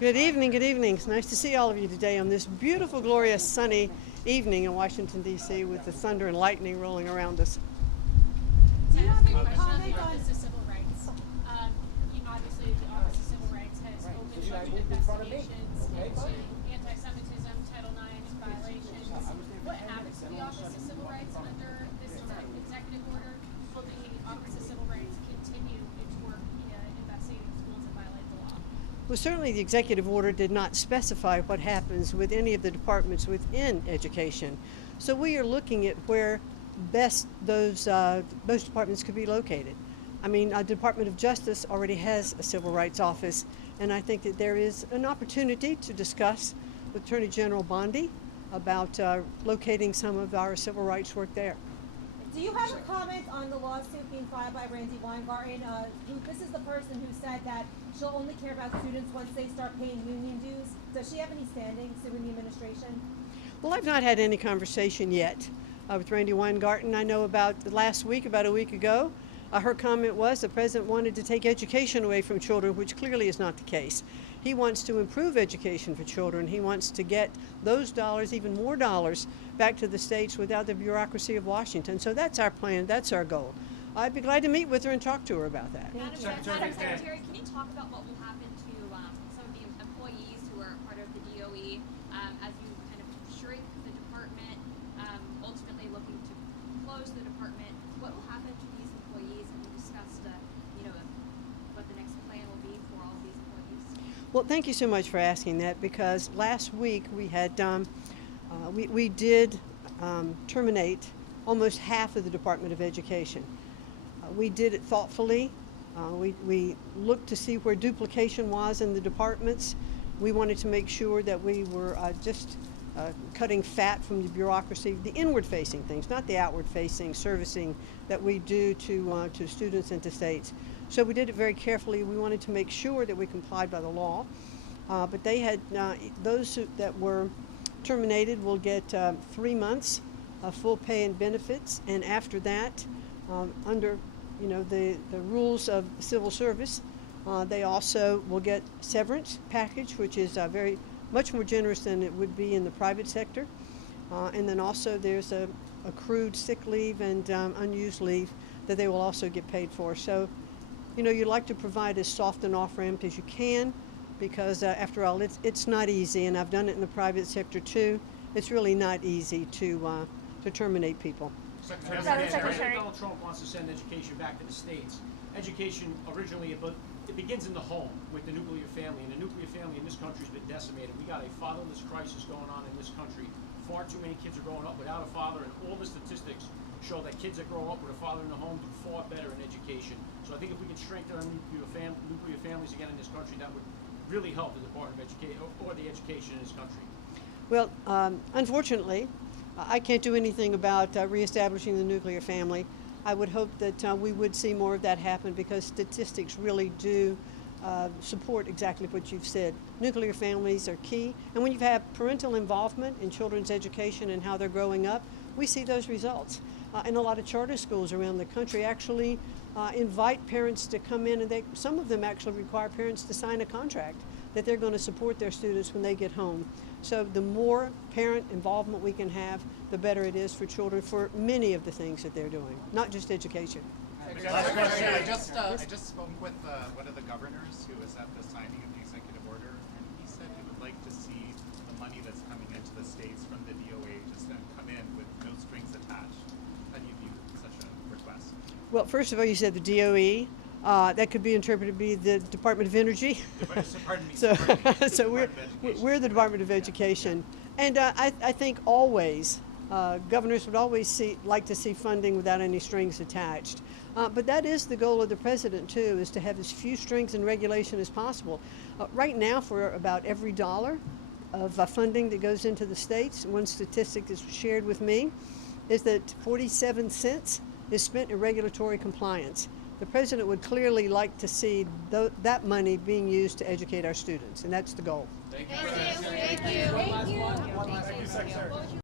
Good evening, good evening. It's nice to see all of you today on this beautiful, glorious, sunny evening in Washington, D.C. with the thunder and lightning rolling around us. Do you have any comment on the civil rights? Obviously, the Office of Civil Rights has opened budget investigations into anti-Semitism, Title IX violations. What happens to the Office of Civil Rights under this executive order? Will the Office of Civil Rights continue its work investigating schools that violate the law? Well, certainly the executive order did not specify what happens with any of the departments within education. So we are looking at where best those departments could be located. I mean, the Department of Justice already has a civil rights office, and I think that there is an opportunity to discuss with Attorney General Bondi about locating some of our civil rights work there. Do you have a comment on the lawsuit being filed by Randy Weingarten? This is the person who said that she'll only care about students once they start paying union dues. Does she have any standing suing the administration? Well, I've not had any conversation yet with Randy Weingarten. I know about last week, about a week ago, her comment was the president wanted to take education away from children, which clearly is not the case. He wants to improve education for children. He wants to get those dollars, even more dollars, back to the states without the bureaucracy of Washington. So that's our plan, that's our goal. I'd be glad to meet with her and talk to her about that. Madam Secretary, can you talk about what will happen to some of the employees who are part of the DoE as you kind of shrink the department, ultimately looking to close the department? What will happen to these employees? Have you discussed, what the next plan will be for all of these employees? Well, thank you so much for asking that, because last week we had we did terminate almost half of the Department of Education. We did it thoughtfully. We looked to see where duplication was in the departments. We wanted to make sure that we were just cutting fat from the bureaucracy, the inward-facing things, not the outward-facing servicing that we do to students and to states. So we did it very carefully. We wanted to make sure that we complied by the law. But they had, those that were terminated will get 3 months of full pay and benefits, and after that, under the rules of civil service, they also will get severance package, which is very much more generous than it would be in the private sector. And then also there's a accrued sick leave and unused leave that they will also get paid for. So, you'd like to provide as soft an off-ramp as you can, because after all, it's not easy, and I've done it in the private sector too. It's really not easy to terminate people. Secretary, Donald Trump wants to send education back to the states. Education originally, it begins in the home with the nuclear family, and the nuclear family in this country has been decimated. We got a fatherless crisis going on in this country. Far too many kids are growing up without a father, and all the statistics show that kids that grow up with a father in the home do far better in education. So I think if we can strengthen our nuclear families again in this country, that would really help the Department of Education or the education in this country. Well, unfortunately, I can't do anything about reestablishing the nuclear family. I would hope that we would see more of that happen, because statistics really do support exactly what you've said. Nuclear families are key, and when you have parental involvement in children's education and how they're growing up, we see those results. And a lot of charter schools around the country actually invite parents to come in, and some of them actually require parents to sign a contract that they're going to support their students when they get home. So the more parent involvement we can have, the better it is for children for many of the things that they're doing, not just education. I just spoke with one of the governors who was at the signing of the executive order, and he said he would like to see the money that's coming into the states from the DoE just to come in with no strings attached. How do you view such a request? Well, first of all, you said the DOE. That could be interpreted to be the Department of Energy. Pardon me. So we're the Department of Education. And I think always, governors would always like to see funding without any strings attached. But that is the goal of the president too, is to have as few strings and regulation as possible. Right now, for about every dollar of funding that goes into the states, one statistic that's shared with me is that 47 cents is spent in regulatory compliance. The president would clearly like to see that money being used to educate our students, and that's the goal. Thank you. Thank you. One last one.